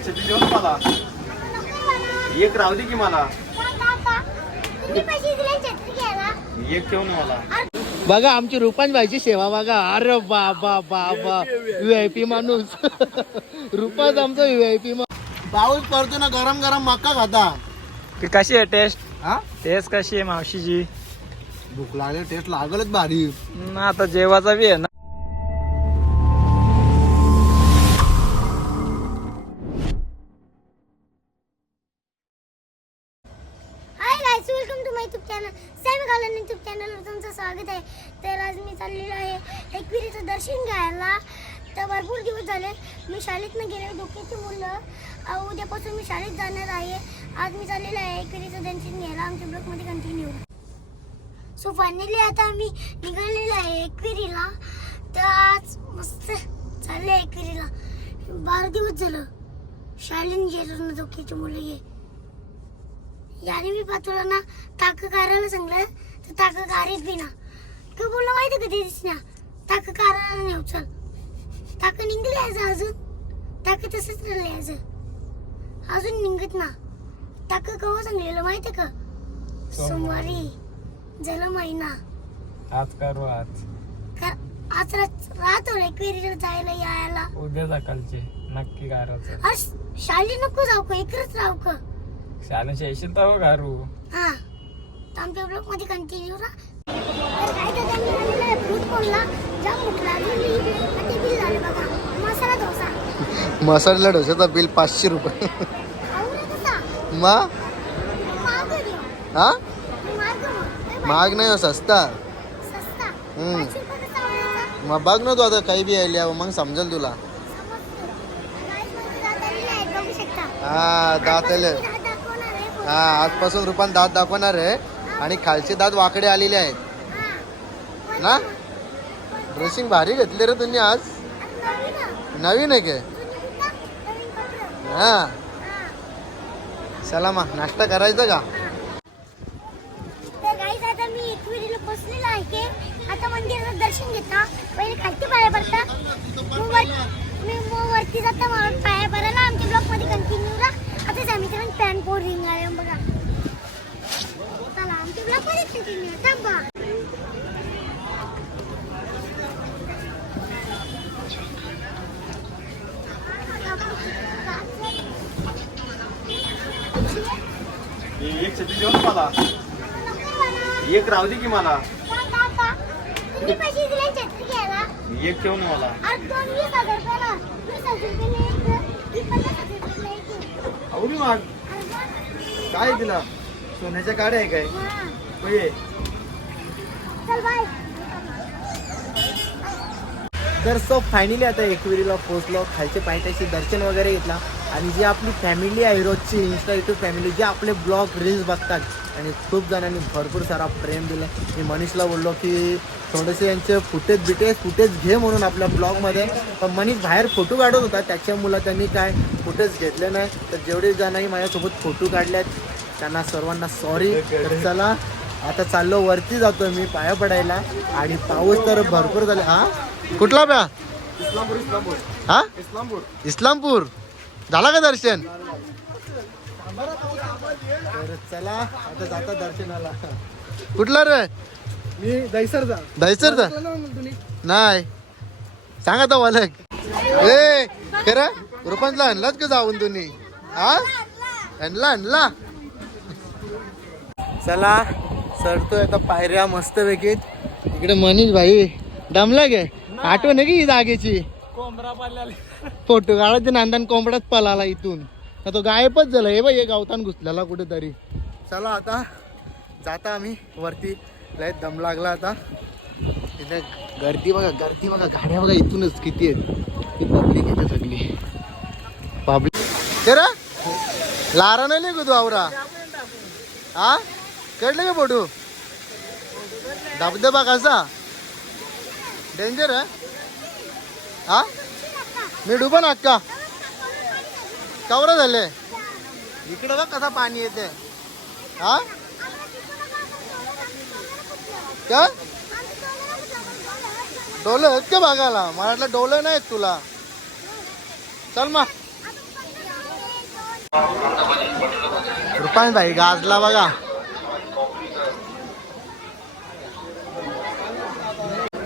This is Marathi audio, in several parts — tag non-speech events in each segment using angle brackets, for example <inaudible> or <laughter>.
एक छत्री देऊ ना मला. एक राहू दे की मला. एक ठेव ना मला. बघा आमची रुपान भाईची सेवा बघा. अरे बाबा बाबा व्हीआयपी माणूस. रुपाच आमचा व्हीआयपी पाऊस पडतो ना गरम गरम मक्का खाता. कशी आहे टेस्ट हा? टेस्ट कशी आहे मावशीची भूक लागली टेस्ट लागलच भारी. ना आता जेवाचा बी आहे ना. शाळेत न गेले डोक्याची मुलं. उद्यापासून मी शाळेत जाणार आहे. आज मी चाललेलो आहे एकविरीचं त्यांची न्यायला आमच्या ब्लॉकमध्ये कंटिन्यू सो फायनली आता आम्ही निघालेलो आहे एकविरीला तर आज मस्त चालले एकविरीला बारा दिवस झालं. शाळेने गेलो ना डोक्याची मुलं ये. याने मी पातोला ना ताक कारायला सांगलं. तर ताक कारीत बी ना. का बोललं माहिती का दिसण्या ताक कारायला नेऊ चल. ताक निघले यायचं अजून. टाक तसंच राहिलं यायचं अजून निघत ना. टाक कवा सांगलेलं माहिती का? सोमवारी. झालं महिना. आज करू आज का आज रात राहतो एकवेरीला जायला यायला. उद्या सकाळचे नक्की करायचं आज शाळी नको जाऊ का? इकडेच राहू का? शाळेत शेशन तर घारू हा. तर आमच्या ब्लॉगमध्ये कंटिन्यू राहा. तर काय तर त्यांनी आणलेलं आहे जाम भूक लागलेली आणि ते बिल झालं बघा. मसाला डोसा. मसाला डोशाचा बिल पाचशे रुपये. खाऊ रे कसा मा महाग आहे देव. हा महाग मग. नाही सस्ता? मग बघ ना तू आता काही बी आली मग समजेल तुला. हा दात. हा आजपासून रुपान दात दाखवणार आहे आणि खालचे दात वाकडे आलेले आहेत. हा. ना? ड्रेसिंग भारी घेतली रे तुम्ही आज. नवीन आहे. नवीन काय जुनी हा. चला मग नाश्ता करायचा का? तर गाईज आता मी एकविरीला बसलेलो आहे आता मंदिराचं दर्शन घेता. पहिले खालती पाया पडता. मी वरती जाता मग पाया पडायला आमच्या ब्लॉकमध्ये कंटिन्यू राहा आता आम्ही तर पॅन पोर रिंग आहे बघा चला आमच्या ब्लॉकमध्ये कंटिन्यू थांबा एक छत्री देऊ ना मला एक राहू दे की मला. एक ठेव ना. मला आवडी माग. काय तिला? सोन्याच्या काड्या आहे काय? बाय तर सो फायनली आता एकविरीला पोहोचलो. खालचे पायथ्याशी दर्शन वगैरे घेतला. आणि जी आपली फॅमिली आहे रोजची इन्स्टा युट्यूब फॅमिली जे आपले ब्लॉग रील्स बघतात आणि खूप जणांनी भरपूर सारा प्रेम दिलं. मी मनीषला बोललो की थोडेसे यांचे फुटेज बिटेज फुटेज घे म्हणून आपल्या ब्लॉगमध्ये पण मनीष बाहेर फोटो काढत होता त्याच्या मुलं त्यांनी काय फुटेज घेतले नाही. तर जेवढे जणांनी माझ्यासोबत फोटो काढलेत त्यांना सर्वांना सॉरी चला आता चाललो वरती जातो मी पाया पडायला. आणि पाऊस तर भरपूर झाला. हा? कुठला प्या? इस्लामपूर इस्लामपूर. हा? इस्लामपूर. इस्लामपूर. झाला का दर्शन? तर चला आता जाता दर्शनाला. कुठला रे? मी दहीसरचा. नाही. सांगा तो मालक. ए खरं? रुपांतला आणलाच का जाऊन तुम्ही? हा? आणला आणला. चला सरतोय आता पायऱ्या मस्त पैकी इकडे मनीष भाई दमला गे आठवण आहे की जागेची? कोंबरा पाल्याला फोटो काढायचे नांदान कोंबड्यात पळाला इथून. का तो गायबच झाला. हे बाई हे गावतान घुसलेला कुठेतरी. चला आता जाता आम्ही. वरती लय दम लागला आता. इथे गर्दी बघा गर्दी बघा. गाड्या बघा इथूनच किती आहेत. पब्लिक येते सगळी. पब्लिक रा लारा नाही निघू तू आवरा. हा कळलं का फोटो? धबधबा कसा डेंजर आहे. हा? मी डुबन अक्का कवर झाले? इकडे बघ कसा पाणी येते हा? का डोलं आहेत का बघायला मला वाटलं डोलं नाहीत तुला. चल मग. रुपान भाई गाजला बघा.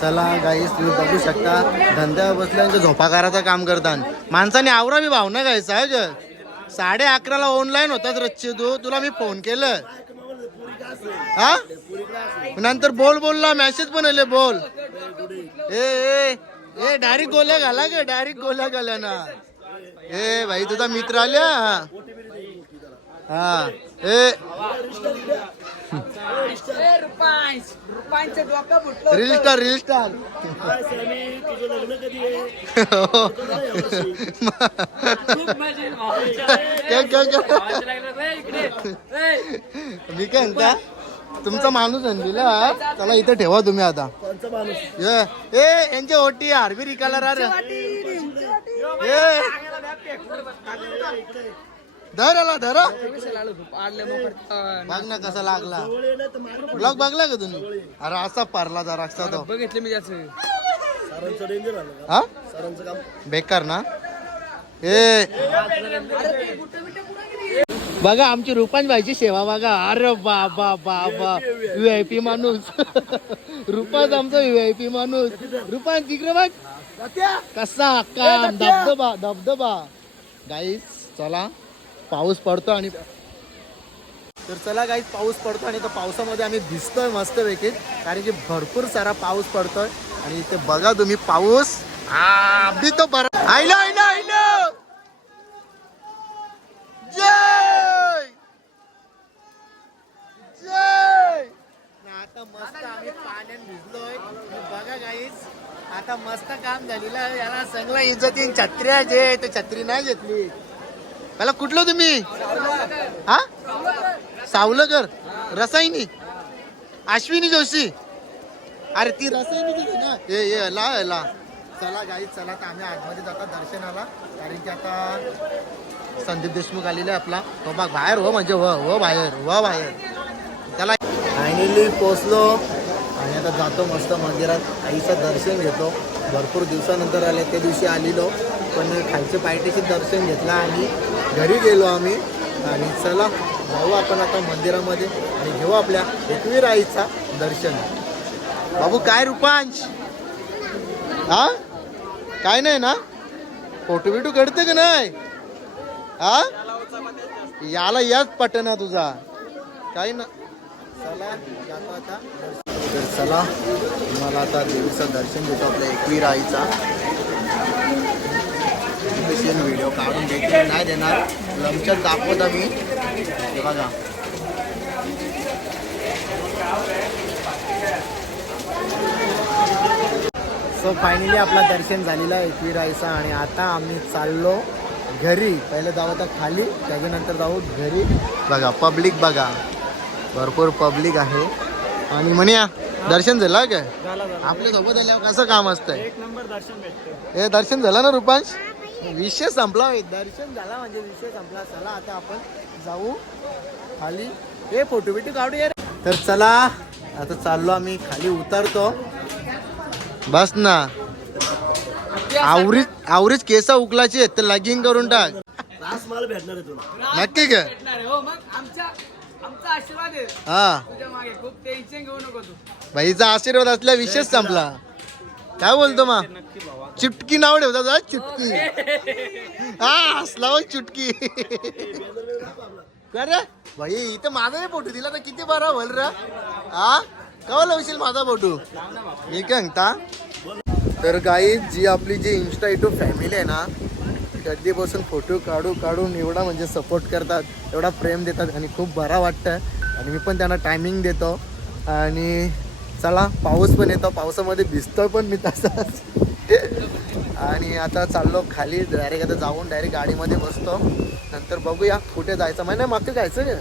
चला गाईस तुम्ही बघू शकता. धंद्यावर बसल्यानंतर झोपाकाराचं काम करतात. माणसाने आवरा बी भावना घ्यायचा आहे साडे अकराला ऑनलाईन होतात रच्चे तू. तुला मी फोन केलं. हा? नंतर बोल बोलला मॅसेज पण आले बोल. ए ए ए डायरेक्ट गोल्या घाला ग डायरेक्ट गोल्या घाल्या ना ए भाई तुझा मित्र आल्या? हा. ए. रील स्टार रील स्टार काय काय काय मी काय म्हणता? तुमचा माणूस आणलेला त्याला इथे ठेवा तुम्ही आता. ये. ए यांचे ओटी आरबी रिकाला रा ए धर. आला धर बघ ना कसा लागला. ब्लॉग बघला का तुम्ही? अरे असा पारला जरा असा तो. बघितले मी त्याचं हा? बेकार ना? ए. बघा आमची रुपान भाईची सेवा बघा. अरे बाबा बाबा. व्ही आय पी माणूस. रुपाच आमचा व्ही आय पी माणूस. रुपान तिकडे बघ. कसा काम? धबधबा धबधबा. गाईस चला. पाऊस पडतो आणि तर चला काही पाऊस पडतो आणि त्या पावसामध्ये आम्ही भिजतोय मस्त पैकी कारण की भरपूर सारा पाऊस पडतोय. आणि इथे बघा तुम्ही पाऊस. तो बरा जय! जय! आता मस्त आम्ही पाण्यात भिजलोय. बघा गाईस आता मस्त काम झालेलं याला सगळं इज्जतीन छत्र्या जे ते छत्री नाही घेतली. मला कुठलं तुम्ही? हा? सावलकर. रसायनी. अश्विनी जोशी. अरे ती रसायनी ना. ए ए ला ला. चला गाई चला तर आम्ही आतमध्ये जाता दर्शनाला. कारण की आता संदीप देशमुख आलेला आहे आपला. तो बघ बाहेर हो म्हणजे हो हो बाहेर हो बाहेर. त्याला फायनली पोचलो आणि आता जातो मस्त मंदिरात. आईचं दर्शन घेतो. भरपूर दिवसानंतर आले त्या दिवशी आलेलो. पण खालच्या पायटीचे दर्शन घेतला आणि घरी गेलो आम्ही आणि चला जाऊ आपण आता मंदिरामध्ये आणि घेऊ आपल्या एकवीर आईचा दर्शन. बाबू काय रुपांश? हा? काय नाही ना? फोटो बिटू काढते का नाही? हा? याला याच पटना तुझा. काय ना चला जातो आता. तर चला तुम्हाला आता देवीचं दर्शन घेतो आपल्या एकवीर आईचा. व्हिडिओ काढून देखील नाही देणार. लमच्यात दाखवत आम्ही हे बघा. सो फायनली आपला दर्शन झालेलं आहे एकवीर आईचा आणि आता आम्ही चाललो घरी. पहिले जाऊ आता खाली त्याच्यानंतर जाऊ घरी. बघा पब्लिक बघा. भरपूर पब्लिक आहे. आणि म्हणूया दर्शन झालं काय? आपल्यासोबत आल्यावर कसं काम असतंय? एक नंबर दर्शन भेटते हे दर्शन झालं ना रुपांश? विषय संपला. दर्शन झाला म्हणजे विषय संपला. चला आता आपण जाऊ. खाली. हे फोटो बिटो काढूया रे. तर चला आता चाललो आम्ही. खाली उतरतो. बस ना. आवरीच आवरीच केस उकलाची आहेत तर लगिंग करून टाक. नक्की का हो मग आमच्या आमचा आशीर्वाद आहे. हा. तुझ्या मागे खूप टेन्शन घेऊ नको तू. भाईचा आशीर्वाद असल्या विषयच संपला. काय बोलतो मा? चुटकी नाव ठेवता जा चुटकी. हा असला होय चुटकी. भाई इथं माझा नाही फोटो दिला तर किती बरा भल र. हा? कवा लावशील माझा फोटो? मी काय म्हणता? तर गाई जी आपली जी इन्स्टा इटो फॅमिली आहे ना कधीपासून फोटो काढू काढून एवढा म्हणजे सपोर्ट करतात एवढा प्रेम देतात आणि खूप बरा वाटतं आणि मी पण त्यांना टायमिंग देतो. आणि चला पाऊस पण येतो पावसामध्ये भिजतो पण मी तसाच. आणि आता चाललो खाली डायरेक्ट आता जाऊन डायरेक्ट गाडीमध्ये बसतो. नंतर बघूया कुठे जायचं. माहिती नाही मागं जायचं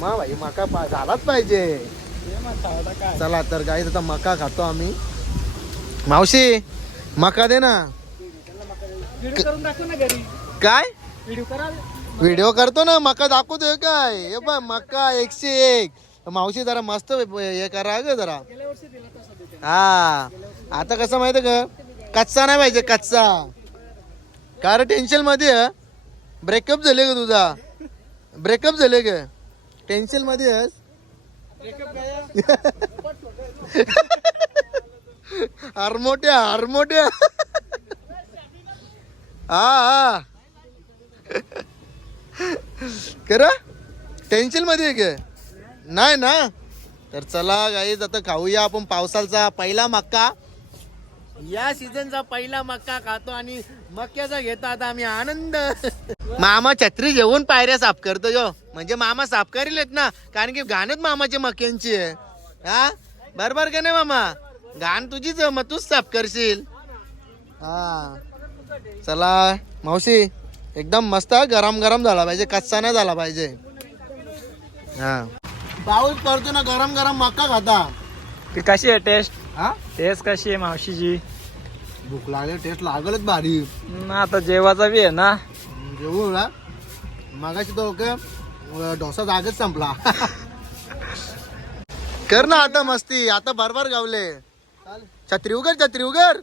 मा भाई मका पा झालाच पाहिजे. चला तर गाईच आता मका खातो आम्ही. मावशी मका दे ना. व्हिडिओ करून दाखव ना घरी. काय? व्हिडिओ करा. व्हिडिओ करतो ना मका दाखवतोय काय? हे बघ मका एकशे एक. मावशी जरा मस्त हे करा ग जरा. हा. आता कसं माहिती का? कच्चा नाही पाहिजे कच्चा. कार टेन्शनमध्ये ब्रेकअप झाले का तुझा. ब्रेकअप झाले का टेन्शनमध्ये आहेस. हरमोट्या हरमोट्या हा हा. कर टेन्शनमध्ये आहे का नाही ना? तर चला गाईज आता खाऊया आपण पावसाचा पहिला मक्का. या सीझनचा पहिला मक्का खातो आणि मक्याचा घेतो. आता आम्ही आनंद. मामा छत्री घेऊन पायऱ्या साफ करतो जो म्हणजे मामा साफ करेल ना कारण की घाणच मामाच्या मक्यांची आहे. हा? बरोबर का नाही मामा? घाण तुझीच आहे, मग तूच साफ करशील. हा. चला मावशी एकदम मस्त गरम गरम झाला पाहिजे कच्चा नाही झाला पाहिजे. हा. पाऊस पडतो ना गरम गरम मक्का खाता. ती कशी आहे टेस्ट हा? टेस्ट कशी आहे मावशीची भूक लागली टेस्ट लागलच भारी. न आता जेवाचा बी आहे ना? जेवू ना. मागाशी तो डोसा जागच संपला. <laughs> कर ना आता मस्ती आता बरोबर गावले. छत्री उगर छत्री उगर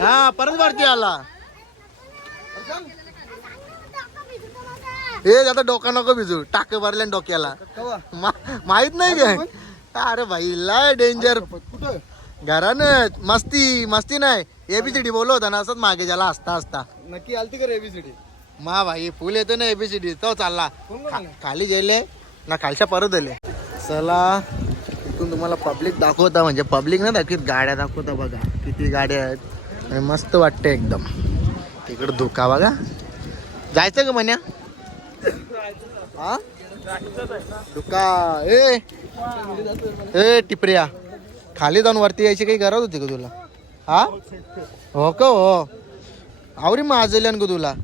हा परत वरती आला. हे आता डोका नको भिजू. टाक भरल्या डोक्याला. माहीत नाही काय? अरे भाई लय डेंजर घरानं मस्ती मस्ती नाही. एबीसीडी बोललो होता ना असंच मागे ज्याला हसता हसता. नक्की आलती का एबीसीडी मा भाई फुल येतो ना एबीसीडी तो चालला. खा- खाली गेले ना खालच्या परत आले. चला इथून तुम्हाला पब्लिक दाखवता म्हणजे पब्लिक ना दाखवत गाड्या दाखवता बघा. किती गाड्या आहेत. आणि मस्त वाटते एकदम. तिकडं धुका बघा. जायचं का म्हण्या हा? धुका. ए! ए टिपऱ्या. खाली जाऊन वरती यायची काही गरज होती का तुला? हा? हो का हो? आवरी माजल्यान का तुला.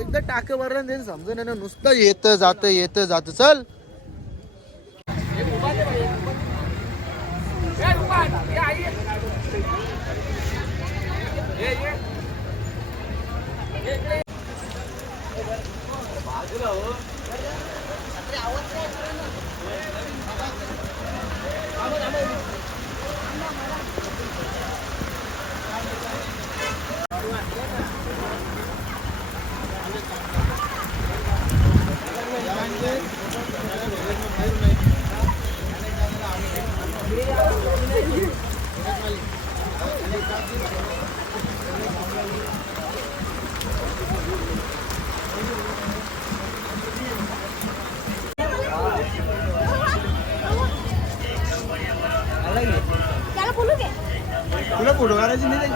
एकदा टाक वरण ते समजून ना नुसतं येत जात येत जात. चल. बाजूला तुला फोटो काढायची नाही